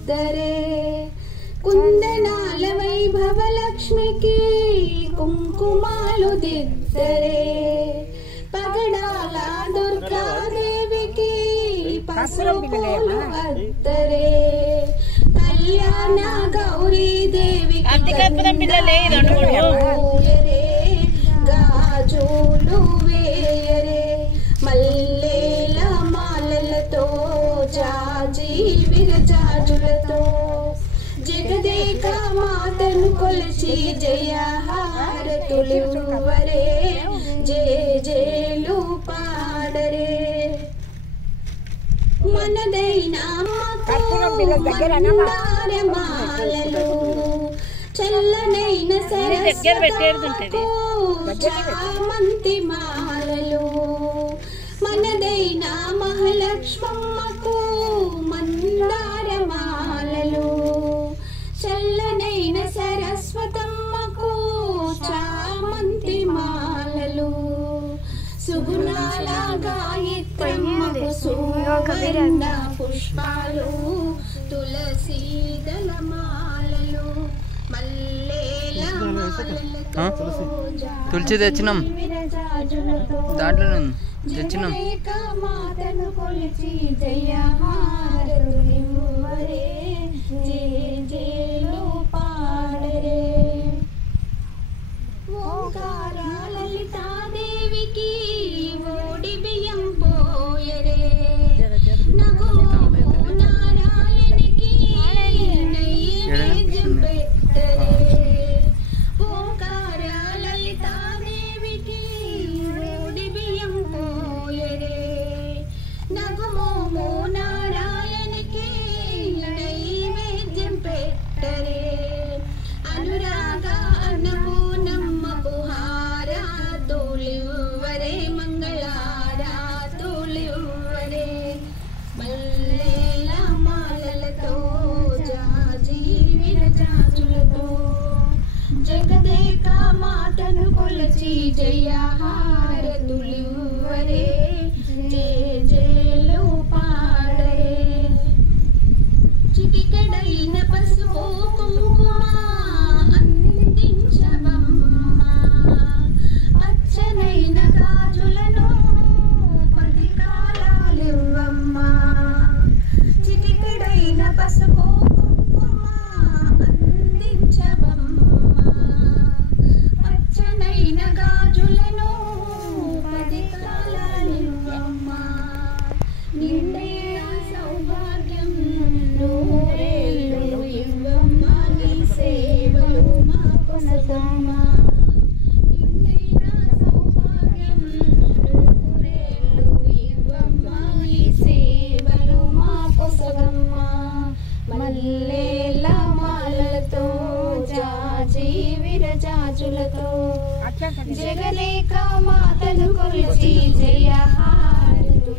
దిద్దరే కుందనాల వైభవ లక్ష్మికి కుంకుమాలు దిద్దరే పగడాల దుర్గాదేవికి పసుపు అద్దరే కళ్యాణ గౌరీ దేవికి గాజులు వేయరే మల్లెల మాలలతో జాజి విరజాజులతో జగదేక మాతను కొలిచి జయహారతులివ్వరే జయ జయలు పాడరే మనదైన మాలలు చల్లనైన సరస్వతమ్మకు చామంతి మాలలు మనదైన మహాలక్ష్మమ్మకు మందార మాలలు చల్లనైన సరస్వతమ్మకు చామంతి మాలలు సుగుణాల గాయత్రమ్మకు సువర్ణ పుష్పాలు తులసి దళమాలలు మల్లేల మాలలతో తులసి తెచ్చినాం దాంట్లో తెచ్చినాం మాతను కొలిచి జయహారతులివ్వరే జయ జయలు పాడరే ఓంకార లలితాదేవికి ఓడి బియ్యం పోయరే నగోమో నారాయణకి నైవేద్యం పెట్టరే ఓంకార లలితాదేవికి ఓడి బియ్యం పోయరే నగోమో నారాయణకి నైవేద్యం పెట్టరే అనురాగ అన్నపూర్ణమ్మకు హారతులివ్వరే మంగళహారతులివ్వరే మల్లెల మాలలతో జాజి విరజాజులతో జగదేక మాతను కొలిచి జయహారతులివ్వరే జయ జయలు పాడరే చిటికెడైన పసుపు కుంకుమ అందించవమ్మా పచ్చనైన గాజులను 10 కాలాలివ్వమ్మా చిటికెడైన పసుపు కుంకుమ అందించవమ్మా పచ్చనైన గాజులను 10 కాలాలివ్వమ్మా నిండైన సౌభాగ్యం నూరేళ్ళు ఇవ్వమ్మా నీ సేవలు మా కొసగమ్మా నిండైన సౌభాగ్యం నూరేళ్ళు ఇవ్వమ్మా నీ సేవలు మా కొసగమ్మా మల్లెల మాలలతో జాజి విరజాజులతో జగదేక మాతను కొలిచి జయహారతులివ్వరే